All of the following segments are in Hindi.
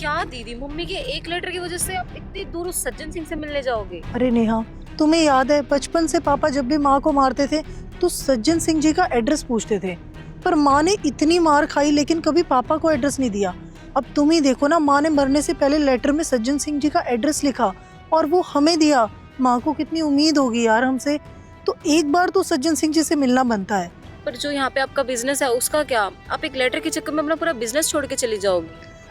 क्या दीदी, मम्मी के एक लेटर की वजह से आप इतनी दूर उस सज्जन सिंह से मिलने जाओगे? अरे नेहा, तुम्हें याद है बचपन से पापा जब भी माँ को मारते थे तो सज्जन सिंह जी का एड्रेस पूछते थे। पर माँ ने इतनी मार खाई लेकिन कभी पापा को एड्रेस नहीं दिया। अब तुम ही देखो ना, माँ ने मरने से पहले लेटर में सज्जन सिंह जी का एड्रेस लिखा और वो हमें दिया। माँ को कितनी उम्मीद होगी यार हमसे। तो एक बार तो सज्जन सिंह जी से मिलना बनता है। पर जो यहाँ पे आपका बिजनेस है उसका क्या? आप एक लेटर के चक्कर में अपना पूरा बिजनेस छोड़ के चली जाओगी?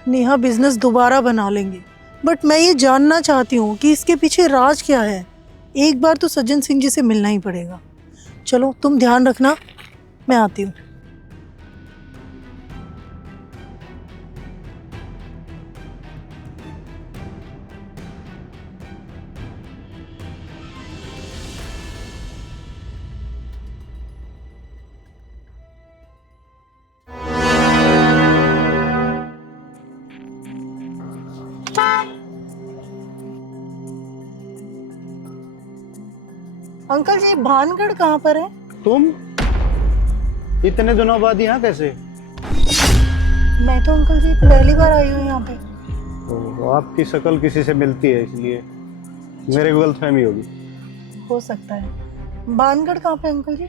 नेहा, बिजनेस दोबारा बना लेंगे, बट मैं ये जानना चाहती हूँ कि इसके पीछे राज क्या है। एक बार तो सज्जन सिंह जी से मिलना ही पड़ेगा। चलो तुम ध्यान रखना, मैं आती हूँ। अंकल जी, भानगढ़ कहाँ पर है? तुम इतने दिनों बाद यहाँ कैसे? मैं तो अंकल जी पहली बार आई हूँ यहाँ पे। तो आपकी शक्ल किसी से मिलती है इसलिए मेरे को गलतफहमी होगी। हो सकता है। भानगढ़ कहाँ पे अंकल जी?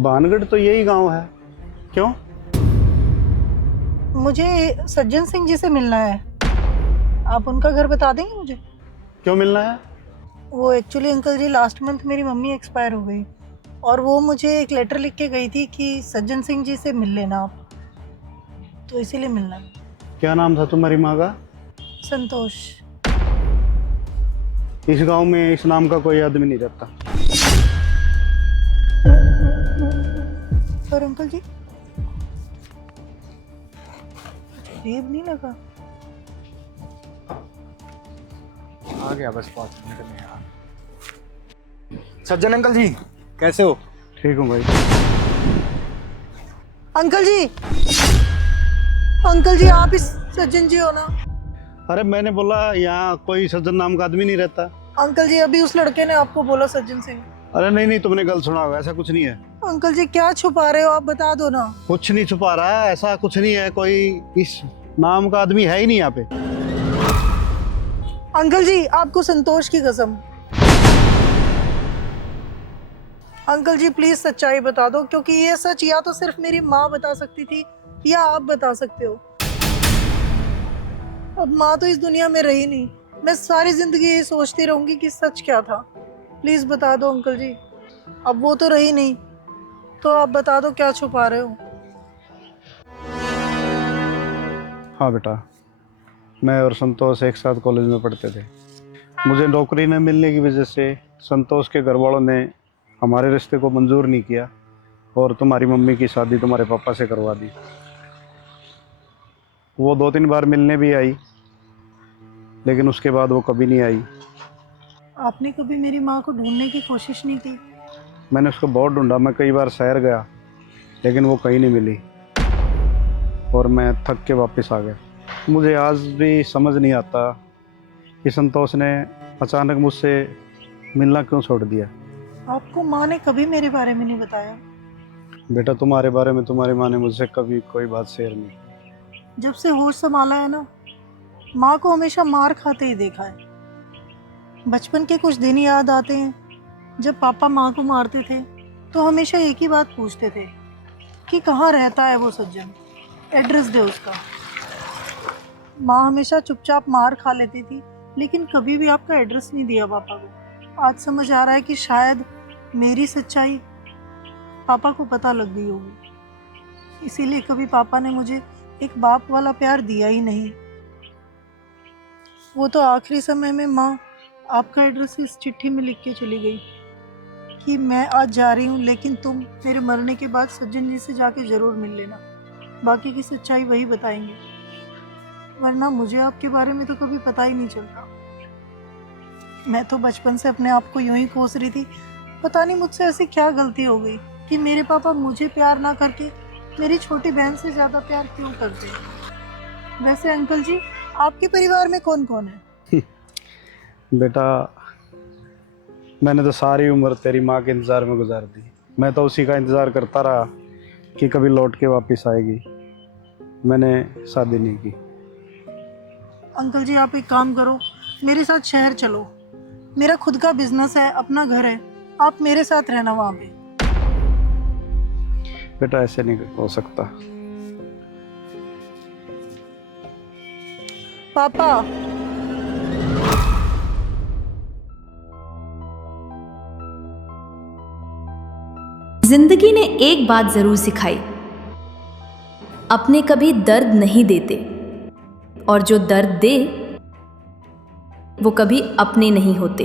भानगढ़ तो यही गांव है। क्यों? मुझे सज्जन सिंह जी से मिलना है। आप उनका घर बता देंगे मुझे? क्यों मिलना है? वो एक्चुअली अंकल जी लास्ट मंथ मेरी मम्मी एक्सपायर हो गई और वो मुझे एक लेटर लिख के गई थी कि सज्जन सिंह जी से मिल लेना आप, तो इसीलिए मिलना है। क्या नाम था तुम्हारी माँ का? संतोष। इस गांव में इस नाम का कोई आदमी नहीं रहता। पर अंकल जी अजीब नहीं लगा? आ गया बस 5 मिनट में यार। सज्जन अंकल जी कैसे हो? ठीक हूँ भाई। अंकल जी, अंकल जी आप इस सज्जन जी हो ना? अरे मैंने बोला यहाँ कोई सज्जन नाम का आदमी नहीं रहता। अंकल जी अभी उस लड़के ने आपको बोला सज्जन सिंह। अरे नहीं नहीं, तुमने गलत सुना होगा, ऐसा कुछ नहीं है। अंकल जी क्या छुपा रहे हो, आप बता दो ना। कुछ नहीं छुपा रहा है, ऐसा कुछ नहीं है। कोई इस नाम का आदमी है ही नहीं यहाँ पे। अंकल जी आपको संतोष की कसम। अंकल जी प्लीज सच्चाई बता दो, क्योंकि ये सच या तो सिर्फ मेरी माँ बता सकती थी या आप बता सकते हो। अब माँ तो इस दुनिया में रही नहीं, मैं सारी जिंदगी ये सोचती रहूंगी कि सच क्या था। प्लीज बता दो अंकल जी। अब वो तो रही नहीं, तो आप बता दो क्या छुपा रहे हो। हाँ बेटा, मैं और संतोष एक साथ कॉलेज में पढ़ते थे। मुझे नौकरी न मिलने की वजह से संतोष के घर वालों ने हमारे रिश्ते को मंजूर नहीं किया और तुम्हारी मम्मी की शादी तुम्हारे पापा से करवा दी। वो 2-3 बार मिलने भी आई, लेकिन उसके बाद वो कभी नहीं आई। आपने कभी मेरी माँ को ढूंढने की कोशिश नहीं की? मैंने उसको बहुत ढूंढा, मैं कई बार शहर गया लेकिन वो कहीं नहीं मिली और मैं थक के वापस आ गया। मुझे आज भी समझ नहीं आता कि संतोष ने अचानक मुझसे मिलना क्यों छोड़ दिया। आपको माँ ने कभी मेरे बारे में नहीं बताया? बेटा, तुम्हारे बारे में तुम्हारी माँ ने मुझसे कभी कोई बात शेयर नहीं। जब से होश संभाला है ना, माँ को हमेशा मार खाते ही देखा है। बचपन के कुछ दिन याद आते हैं जब पापा माँ को मारते थे तो हमेशा एक ही बात पूछते थे कि कहाँ रहता है वो सज्जन, एड्रेस दे उसका। माँ हमेशा चुपचाप मार खा लेती थी लेकिन कभी भी आपका एड्रेस नहीं दिया पापा को। आज समझ आ रहा है कि शायद मेरी सच्चाई पापा को पता लग गई होगी, इसीलिए कभी पापा ने मुझे एक बाप वाला प्यार दिया ही नहीं। वो तो आखिरी समय में माँ आपका एड्रेस इस चिट्ठी में लिख के चली गई कि मैं आज जा रही हूँ लेकिन तुम मेरे मरने के बाद सज्जन जी से जाके ज़रूर मिल लेना, बाकी की सच्चाई वही बताएंगे, वरना मुझे आपके बारे में तो कभी पता ही नहीं चलता। मैं तो बचपन से अपने आप को यूं ही कोस रही थी, पता नहीं मुझसे ऐसी क्या गलती हो गई कि मेरे पापा मुझे प्यार ना करके मेरी छोटी बहन से ज़्यादा प्यार क्यों करते हैं। वैसे अंकल जी आपके परिवार में कौन कौन है? बेटा, मैंने तो सारी उम्र तेरी माँ के इंतज़ार में गुजार दी। मैं तो उसी का इंतज़ार करता रहा कि कभी लौट के वापस आएगी। मैंने शादी नहीं की। अंकल जी आप एक काम करो, मेरे साथ शहर चलो। मेरा खुद का बिजनेस है, अपना घर है, आप मेरे साथ रहना वहाँ पे। बेटा ऐसे नहीं हो सकता। पापा जिंदगी ने एक बात जरूर सिखाई, अपने कभी दर्द नहीं देते, और जो दर्द दे वो कभी अपने नहीं होते।